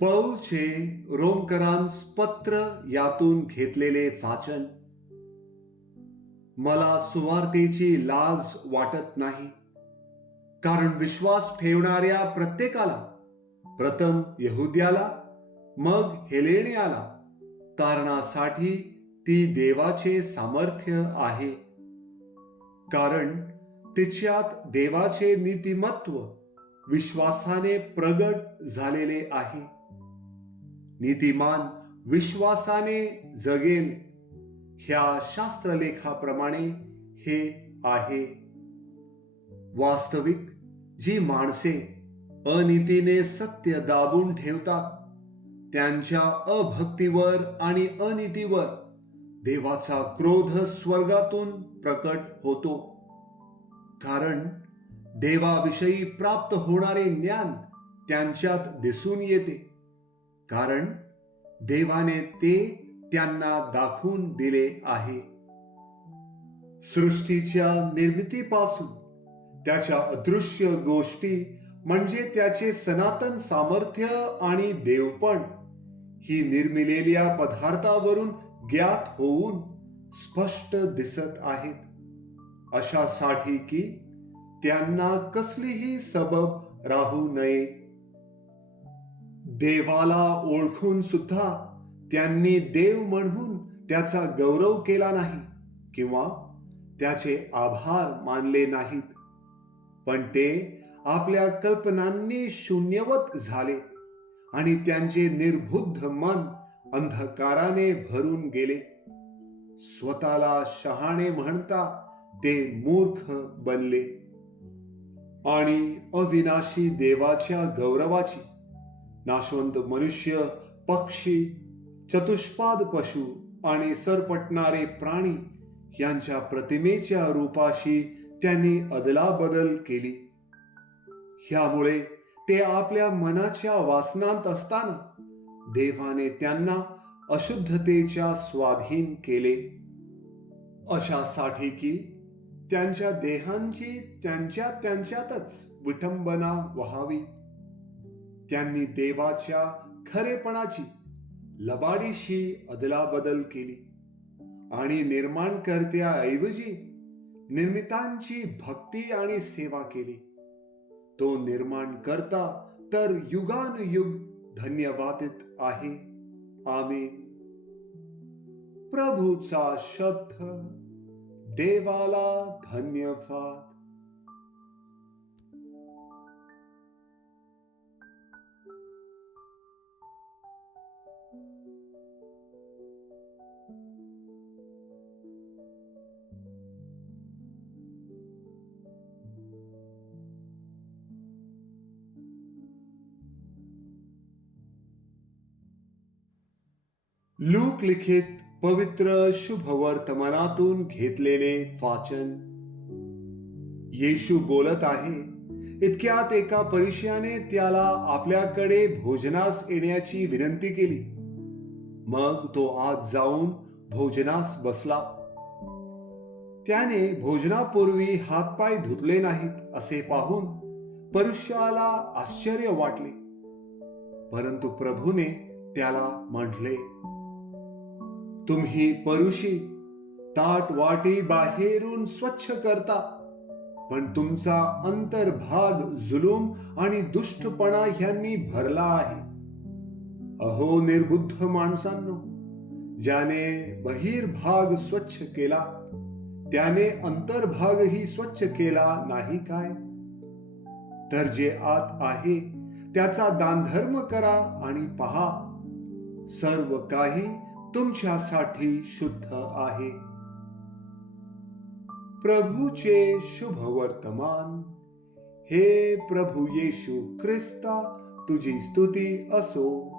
पौलचे रोमकरांस पत्र यातून घेतलेले वाचन मला सुवार्तेची लाज वाटत नाही कारण विश्वास ठेवणाऱ्या प्रत्येकाला प्रथम यहुद्याला मग हेलेण्याला तारणासाठी ती देवाचे सामर्थ्य आहे. कारण तिच्यात देवाचे नीतिमत्व विश्वासाने प्रगट झालेले आहे. नीतिमान विश्वासाने जगेल ह्या शास्त्रलेखाप्रमाणे हे आहे. वास्तविक जी माणसे अनितीने सत्य दाबून ठेवतात त्यांच्या अभक्तीवर आणि अनितीवर देवाचा क्रोध स्वर्गातून प्रकट होतो. कारण देवाविषयी प्राप्त होणारे ज्ञान त्यांच्यात दिसून येते. कारण देवाने ते त्यांना दाखवून दिले आहे. सृष्टीच्या निर्मितीपासून त्याच्या अदृश्य गोष्टी म्हणजे त्याचे सनातन सामर्थ्य आणि देवपण ही निर्मिलेल्या पदार्थावरून ज्ञात होऊन स्पष्ट दिसत आहेत. अशासाठी की त्यांना कसलीही सबब राहू नये. देवाला ओळखून सुद्धा त्यांनी देव म्हणून त्याचा गौरव केला नाही किंवा त्याचे आभार मानले नाहीत. पण ते आपल्या कल्पनांनी शून्यवत झाले आणि त्यांचे निर्बुद्ध मन अंधकाराने भरून गेले. स्वतःला शहाणे म्हणता ते मूर्ख बनले. आणि अविनाशी देवाच्या गौरवाची नाशवंत मनुष्य पक्षी चतुष्पाद पशु आणि सरपटणारे प्राणी यांच्या प्रतिमेच्या रूपाशी त्यांनी अदलाबदल केली. ह्यामुळे ते आपल्या मनाच्या वासनांत असताना देवाने त्यांना अशुद्धतेच्या स्वाधीन केले. अशासाठी की त्यांच्या देहांची त्यांच्या त्यांच्यातच विठंबना व्हावी. त्यांनी देवाच्या खरेपणाची लबाडीशी अदलाबदल केली आणि निर्माणकर्त्याऐवजी निर्मितांची भक्ती आणि सेवा केली. तो निर्माण करता तर युगानुयुग धन्यवादित आहे. आम्ही प्रभूचा शब्द देवाला धन्यवाद लूक लिखित पवित्र शुभ वर्तमानातून घेतलेले वाचन. येशू बोलत आहे इतक्यात एका परिचयाने त्याला आपल्याकडे भोजनास येण्याची विनंती केली. मग तो आत जाऊन भोजनास बसला. त्याने भोजनापूर्वी हातपाय धुतले नाहीत असे पाहून परुष्याला आश्चर्य वाटले. परंतु प्रभूने त्याला म्हटले तुम्ही परुषी ताट वाटी बाहेरून स्वच्छ करता. पण तुमचा अंतर्भाग जुलूम आणि दुष्टपणा ह्यांनी भरला आहे. अहो निर्बुद्ध माणसांनो ज्याने बहिर्भाग स्वच्छ केला त्याने अंतर्भागही स्वच्छ केला नाही काय? तर जे आत आहे त्याचा दानधर्म करा आणि पहा सर्व काही तुमच्यासाठी शुद्ध आहे. प्रभूचे शुभ वर्तमान. हे प्रभू येशू ख्रिस्ता तुझी स्तुती असो.